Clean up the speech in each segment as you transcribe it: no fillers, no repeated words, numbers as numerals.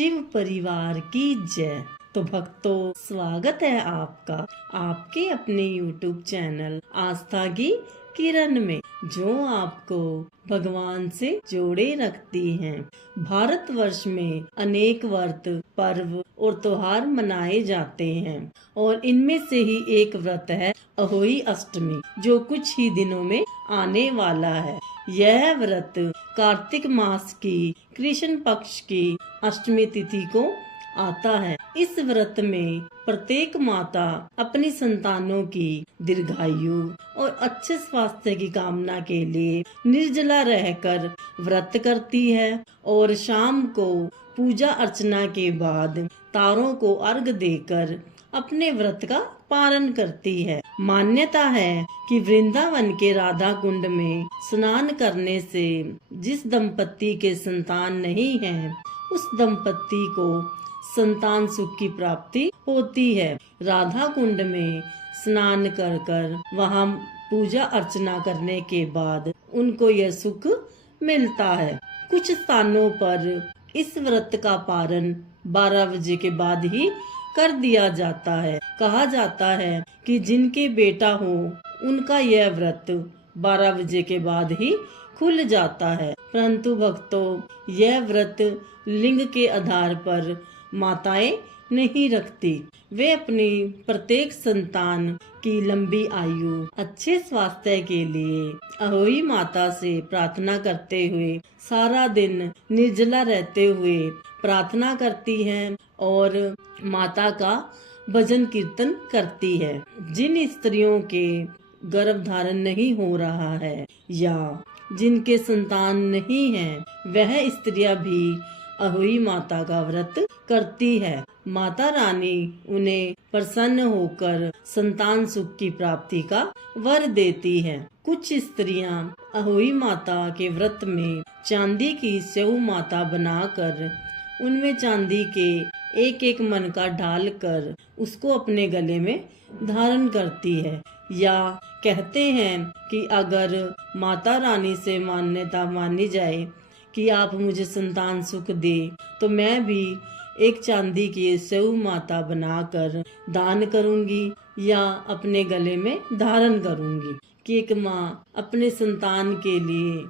शिव परिवार की जय। तो भक्तों, स्वागत है आपका आपके अपने YouTube चैनल आस्था की किरण में, जो आपको भगवान से जोड़े रखती हैं। भारतवर्ष में अनेक व्रत, पर्व और त्योहार मनाए जाते हैं और इनमें से ही एक व्रत है अहोई अष्टमी, जो कुछ ही दिनों में आने वाला है। यह व्रत कार्तिक मास की कृष्ण पक्ष की अष्टमी तिथि को आता है। इस व्रत में प्रत्येक माता अपनी संतानों की दीर्घायु और अच्छे स्वास्थ्य की कामना के लिए निर्जला रहकर व्रत करती है और शाम को पूजा अर्चना के बाद तारों को अर्घ देकर अपने व्रत का पालन करती है। मान्यता है कि वृंदावन के राधा कुंड में स्नान करने से जिस दंपति के संतान नहीं है, उस दंपति को संतान सुख की प्राप्ति होती है। राधा कुंड में स्नान कर कर वहाँ पूजा अर्चना करने के बाद उनको यह सुख मिलता है। कुछ स्थानों पर इस व्रत का पारण 12 बजे के बाद ही कर दिया जाता है। कहा जाता है कि जिनके बेटा हो उनका यह व्रत 12 बजे के बाद ही खुल जाता है। परंतु भक्तों, यह व्रत लिंग के आधार पर माताएं नहीं रखती। वे अपनी प्रत्येक संतान की लंबी आयु, अच्छे स्वास्थ्य के लिए अहोई माता से प्रार्थना करते हुए सारा दिन निर्जला रहते हुए प्रार्थना करती हैं और माता का भजन कीर्तन करती है। जिन स्त्रियों के गर्भ धारण नहीं हो रहा है या जिनके संतान नहीं है, वह स्त्रियां भी अहोई माता का व्रत करती है। माता रानी उन्हें प्रसन्न होकर संतान सुख की प्राप्ति का वर देती है। कुछ स्त्रियां अहोई माता के व्रत में चांदी की सेऊ माता बनाकर उनमें चांदी के एक एक मन का डालकर उसको अपने गले में धारण करती है। या कहते हैं कि अगर माता रानी से मान्यता मानी जाए कि आप मुझे संतान सुख दे, तो मैं भी एक चांदी की सेऊ माता बनाकर दान करूंगी या अपने गले में धारण करूंगी। कि एक माँ अपने संतान के लिए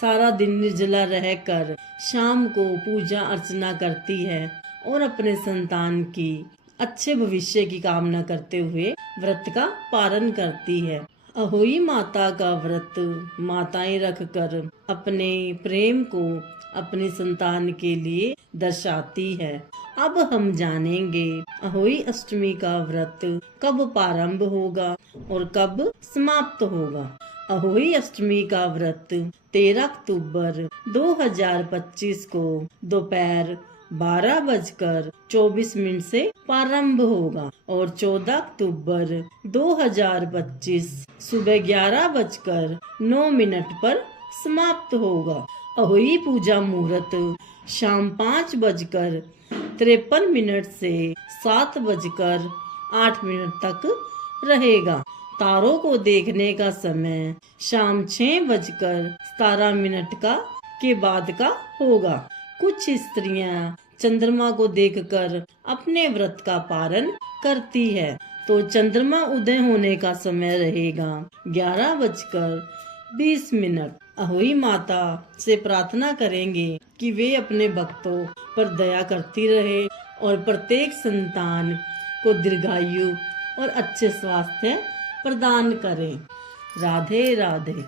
सारा दिन निर्जला रहकर शाम को पूजा अर्चना करती है और अपने संतान की अच्छे भविष्य की कामना करते हुए व्रत का पालन करती है। अहोई माता का व्रत माताएं रखकर अपने प्रेम को अपनी संतान के लिए दर्शाती है। अब हम जानेंगे अहोई अष्टमी का व्रत कब प्रारंभ होगा और कब समाप्त होगा। अहोई अष्टमी का व्रत 13 अक्टूबर 2025 को दोपहर 12:24 से प्रारंभ होगा और 14 अक्टूबर 2025 सुबह 11:09 पर समाप्त होगा। अहोई पूजा मुहूर्त शाम 5:53 से 7:08 तक रहेगा। तारों को देखने का समय शाम 6:17 के बाद का होगा। कुछ स्त्रियां चंद्रमा को देखकर अपने व्रत का पालन करती है, तो चंद्रमा उदय होने का समय रहेगा 11:20। अहोई माता से प्रार्थना करेंगे कि वे अपने भक्तों पर दया करती रहे और प्रत्येक संतान को दीर्घायु और अच्छे स्वास्थ्य प्रदान करें। राधे राधे।